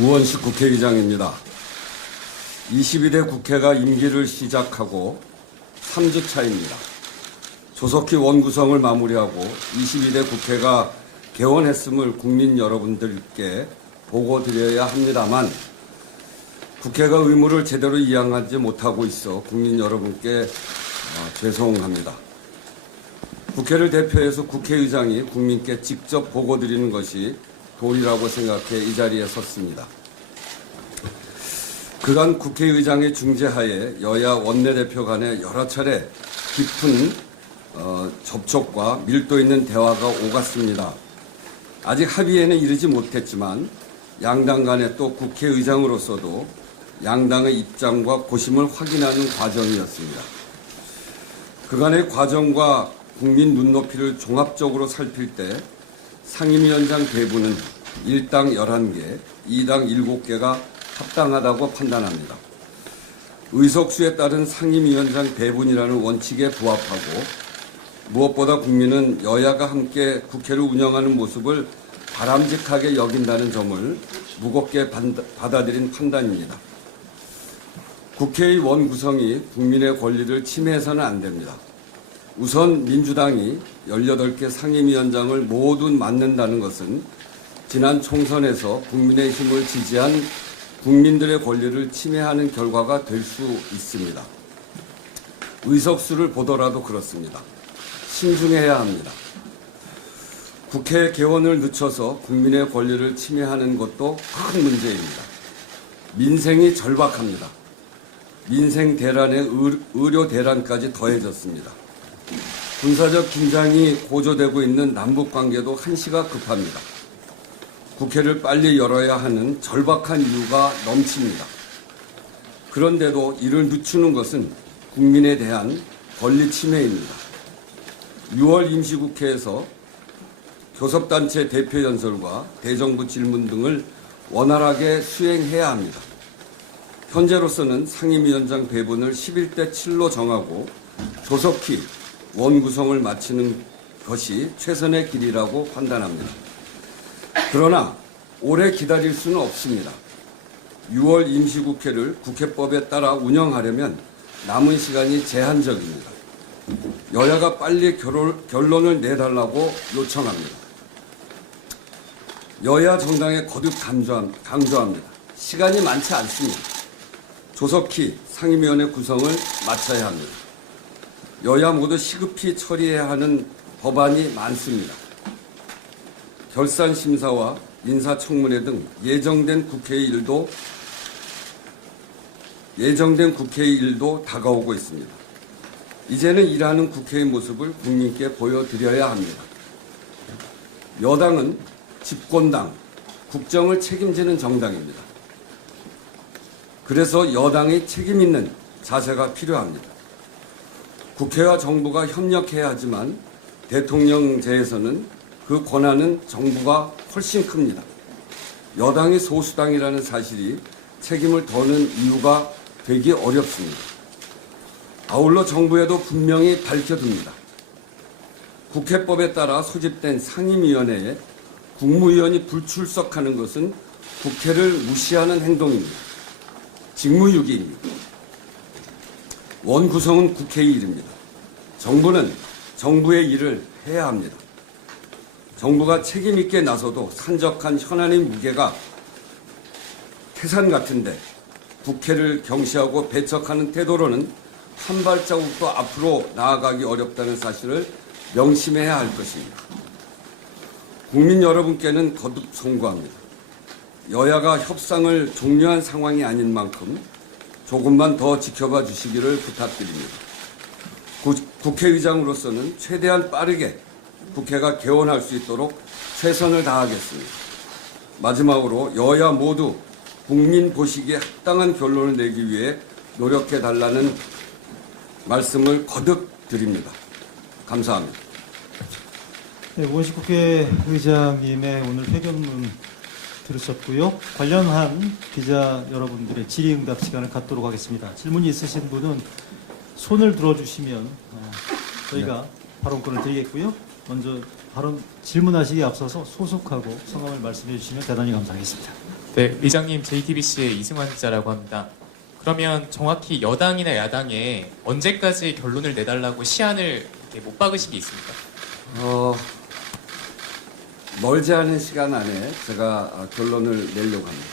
우원식 국회의장입니다. 22대 국회가 임기를 시작하고 3주 차입니다. 조속히 원구성을 마무리하고 22대 국회가 개원했음을 국민 여러분들께 보고드려야 합니다만 국회가 의무를 제대로 이행하지 못하고 있어 국민 여러분께 죄송합니다. 국회를 대표해서 국회의장이 국민께 직접 보고드리는 것이 도리라고 생각해 이 자리에 섰습니다. 그간 국회의장의 중재하에 여야 원내대표 간에 여러 차례 깊은 접촉과 밀도 있는 대화가 오갔습니다. 아직 합의에는 이르지 못했지만 양당 간에 또 국회의장으로서도 양당의 입장과 고심을 확인하는 과정이었습니다. 그간의 과정과 국민 눈높이를 종합적으로 살필 때 상임위원장 배분은 1당 11개, 2당 7개가 합당하다고 판단합니다. 의석수에 따른 상임위원장 배분이라는 원칙에 부합하고 무엇보다 국민은 여야가 함께 국회를 운영하는 모습을 바람직하게 여긴다는 점을 무겁게 받아들인 판단입니다. 국회의 원구성이 국민의 권리를 침해해서는 안 됩니다. 우선 민주당이 18개 상임위원장을 모두 맡는다는 것은 지난 총선에서 국민의힘을 지지한 국민들의 권리를 침해하는 결과가 될 수 있습니다. 의석수를 보더라도 그렇습니다. 신중해야 합니다. 국회 개원을 늦춰서 국민의 권리를 침해하는 것도 큰 문제입니다. 민생이 절박합니다. 민생 대란에 의료 대란까지 더해졌습니다. 군사적 긴장이 고조되고 있는 남북관계도 한시가 급합니다. 국회를 빨리 열어야 하는 절박한 이유가 넘칩니다. 그런데도 이를 늦추는 것은 국민에 대한 권리 침해입니다. 6월 임시국회에서 교섭단체 대표연설과 대정부 질문 등을 원활하게 수행해야 합니다. 현재로서는 상임위원장 배분을 11대 7로 정하고 조속히 원구성을 마치는 것이 최선의 길이라고 판단합니다. 그러나 오래 기다릴 수는 없습니다. 6월 임시국회를 국회법에 따라 운영하려면 남은 시간이 제한적입니다. 여야가 빨리 결론을 내달라고 요청합니다. 여야 정당에 거듭 강조합니다. 시간이 많지 않습니다. 조속히 상임위원회 구성을 마쳐야 합니다. 여야 모두 시급히 처리해야 하는 법안이 많습니다. 결산심사와 인사청문회 등 예정된 국회의 일도 다가오고 있습니다. 이제는 일하는 국회의 모습을 국민께 보여드려야 합니다. 여당은 집권당, 국정을 책임지는 정당입니다. 그래서 여당의 책임 있는 자세가 필요합니다. 국회와 정부가 협력해야 하지만 대통령제에서는 그 권한은 정부가 훨씬 큽니다. 여당이 소수당이라는 사실이 책임을 더는 이유가 되기 어렵습니다. 아울러 정부에도 분명히 밝혀둡니다. 국회법에 따라 소집된 상임위원회에 국무위원이 불출석하는 것은 국회를 무시하는 행동입니다. 직무유기입니다. 원구성은 국회의 일입니다. 정부는 정부의 일을 해야 합니다. 정부가 책임 있게 나서도 산적한 현안의 무게가 태산 같은데 국회를 경시하고 배척하는 태도로는 한 발자국도 앞으로 나아가기 어렵다는 사실을 명심해야 할 것입니다. 국민 여러분께는 거듭 송구합니다. 여야가 협상을 종료한 상황이 아닌 만큼 조금만 더 지켜봐 주시기를 부탁드립니다. 국회의장으로서는 최대한 빠르게 국회가 개원할 수 있도록 최선을 다하겠습니다. 마지막으로 여야 모두 국민 보시기에 합당한 결론을 내기 위해 노력해 달라는 말씀을 거듭 드립니다. 감사합니다. 네, 우원식 국회의장님의 오늘 회견문 들으셨고요. 관련한 기자 여러분들의 질의응답 시간을 갖도록 하겠습니다. 질문이 있으신 분은 손을 들어주시면 저희가 발언권을 드리겠고요. 먼저 발언 질문하시기에 앞서서 소속하고 성함을 말씀해 주시면 대단히 감사하겠습니다. 네, 의장님 JTBC의 이승환 기자라고 합니다. 그러면 정확히 여당이나 야당에 언제까지 결론을 내달라고 시한을 이렇게 못 박으신 게 있습니까? 멀지 않은 시간 안에 제가 결론을 내려고 합니다.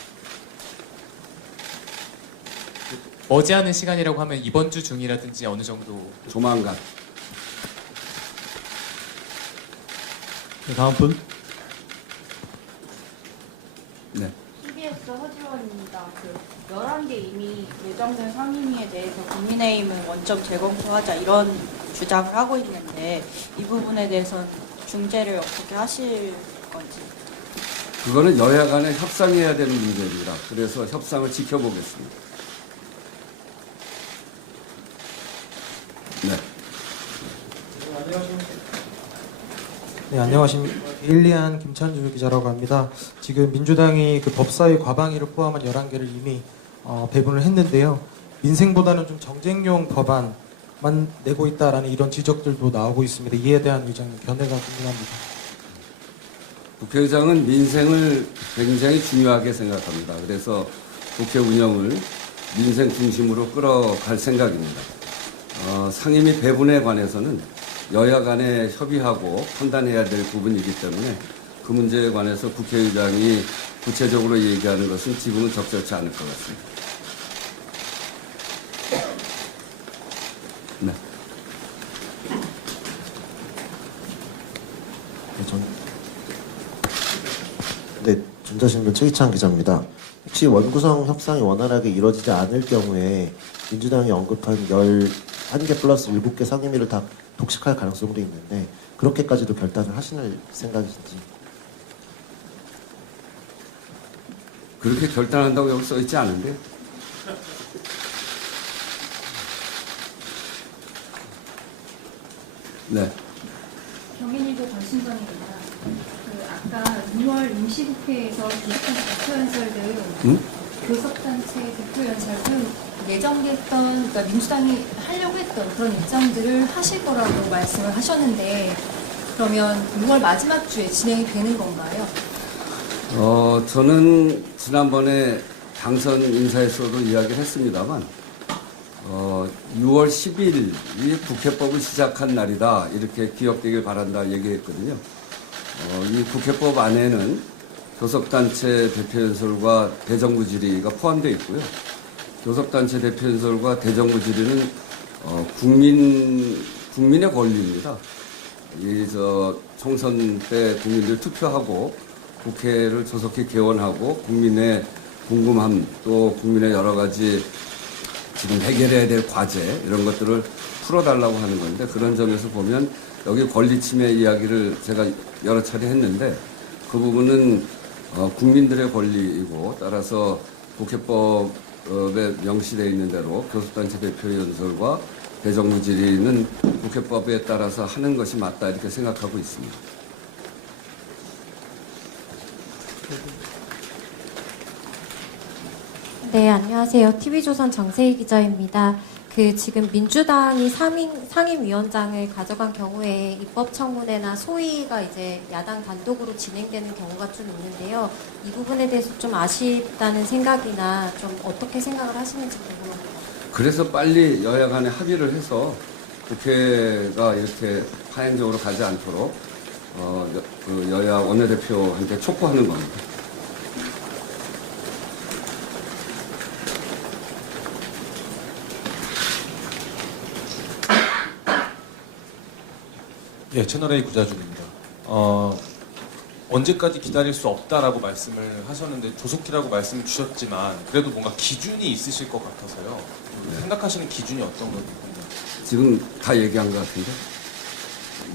머지않은 시간이라고 하면 이번 주 중이라든지 어느 정도. 조만간. 네, 다음 분. TBS 허지원입니다. 11개 이미 예정된 상임위에 대해서 국민의힘은 원점 재검토하자 이런 주장을 하고 있는데 이 부분에 대해서는 중재를 어떻게 하실 건지. 그거는 여야 간에 협상해야 되는 문제입니다. 그래서 협상을 지켜보겠습니다. 네. 네, 안녕하십니까. 일리안 김찬주 기자라고 합니다. 지금 민주당이 그 법사위 과방위를 포함한 11개를 이미 배분을 했는데요. 민생보다는 좀 정쟁용 법안만 내고 있다라는 이런 지적들도 나오고 있습니다. 이에 대한 의장님 견해가 궁금합니다. 국회의장은 민생을 굉장히 중요하게 생각합니다. 그래서 국회 운영을 민생 중심으로 끌어갈 생각입니다. 상임위 배분에 관해서는 여야 간에 협의하고 판단해야 될 부분이기 때문에 그 문제에 관해서 국회의장이 구체적으로 얘기하는 것은 지금은 적절치 않을 것 같습니다. 네. 네, 전자신문 최희창 기자입니다. 혹시 원구성 협상이 원활하게 이루어지지 않을 경우에 민주당이 언급한 11개 플러스 7개 상임위를 다 독식할 가능성도 있는데 그렇게까지도 결단을 하시는 생각이신지. 그렇게 결단한다고 여기 써 있지 않은데. 네. 경인일보 권신정입니다. 아까 6월 임시국회에서 교섭단체 대표연설 등 교섭단체 대표연설 등 예정됐던, 그러니까 민주당이 하려고 했던 그런 일정들을 하실 거라고 말씀을 하셨는데 그러면 6월 마지막 주에 진행이 되는 건가요? 저는 지난번에 당선 인사에서도 이야기를 했습니다만 6월 10일이 국회법을 시작한 날이다. 이렇게 기억되길 바란다 얘기했거든요. 이 국회법 안에는 교섭단체 대표연설과 대정부 질의가 포함되어 있고요. 교섭단체 대표연설과 대정부 질의는 국민의 권리입니다. 총선 때 국민들 투표하고 국회를 조속히 개원하고 국민의 궁금함 또 국민의 여러 가지 지금 해결해야 될 과제 이런 것들을 풀어달라고 하는 건데 그런 점에서 보면 여기 권리 침해 이야기를 제가 여러 차례 했는데 그 부분은 국민들의 권리이고 따라서 국회법에 명시되어 있는 대로 교섭단체 대표연설과 대정부 질의는 국회법에 따라서 하는 것이 맞다 이렇게 생각하고 있습니다. 네, 안녕하세요. TV조선 정세희 기자입니다. 지금 민주당이 상임위원장을 가져간 경우에 입법청문회나 소위가 이제 야당 단독으로 진행되는 경우가 좀 있는데요. 이 부분에 대해서 좀 아쉽다는 생각이나 좀 어떻게 생각을 하시는지 궁금합니다. 그래서 빨리 여야 간에 합의를 해서 국회가 이렇게 파행적으로 가지 않도록 여야 원내대표한테 촉구하는 겁니다. 예, 채널A 구자준입니다. 언제까지 기다릴 수 없다라고 말씀을 하셨는데 조속히라고 말씀을 주셨지만 그래도 뭔가 기준이 있으실 것 같아서요. 생각하시는 기준이 어떤 건지. 지금 다 얘기한 것 같은데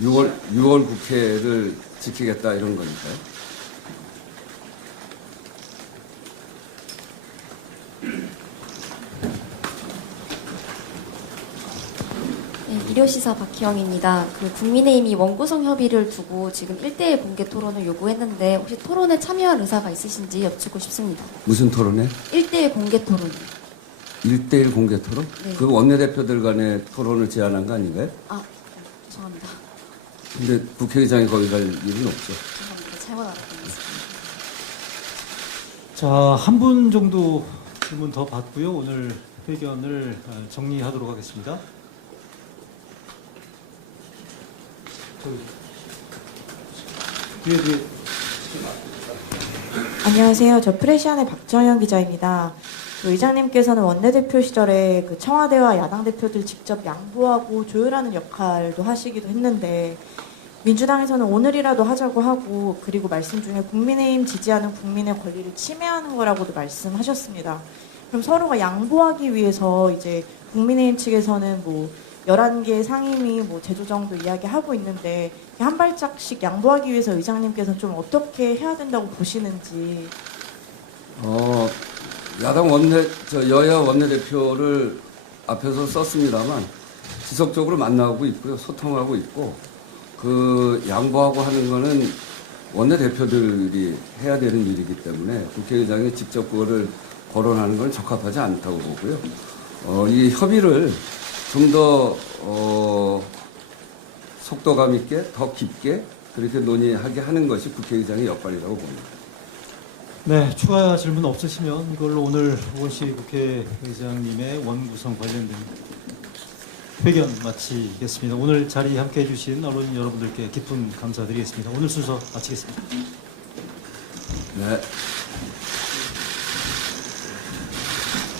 6월 국회를 지키겠다 이런 거니까요. 네, 일요시사 박희영입니다. 국민의힘이 원구성 협의를 두고 지금 1대1 공개 토론을 요구했는데 혹시 토론에 참여할 의사가 있으신지 여쭙고 싶습니다. 무슨 토론에? 1대1 공개 토론. 1대1 공개 토론? 네. 그 원내대표들 간의 토론을 제안한 거 아닌가요? 죄송합니다. 근데 국회의장이 거기 갈 일은 없죠. 죄송합니다. 잘못 알았던 것 같습니다. 자, 한 분 정도 질문 더 받고요. 오늘 회견을 정리하도록 하겠습니다. 뒤에. 안녕하세요. 저 프레시안의 박정현 기자입니다. 그 의장님께서는 원내대표 시절에 그 청와대와 야당 대표들 직접 양보하고 조율하는 역할도 하시기도 했는데 민주당에서는 오늘이라도 하자고 하고 그리고 말씀 중에 국민의힘 지지하는 국민의 권리를 침해하는 거라고도 말씀하셨습니다. 그럼 서로가 양보하기 위해서 이제 국민의힘 측에서는 뭐 11개 상임위 뭐 재조정도 이야기하고 있는데 한 발짝씩 양보하기 위해서 의장님께서는 좀 어떻게 해야 된다고 보시는지. 여야 원내대표를 앞에서 썼습니다만 지속적으로 만나고 있고요. 소통하고 있고 그 양보하고 하는 거는 원내대표들이 해야 되는 일이기 때문에 국회의장이 직접 그거를 거론하는 건 적합하지 않다고 보고요. 이 협의를 좀 더 속도감 있게 더 깊게 그렇게 논의하게 하는 것이 국회의장의 역할이라고 봅니다. 네, 추가 질문 없으시면 이걸로 오늘 오원시 국회의장님의 원구성 관련된 회견 마치겠습니다. 오늘 자리에 함께해 주신 언론인 여러분들께 깊은 감사드리겠습니다. 오늘 순서 마치겠습니다. 네.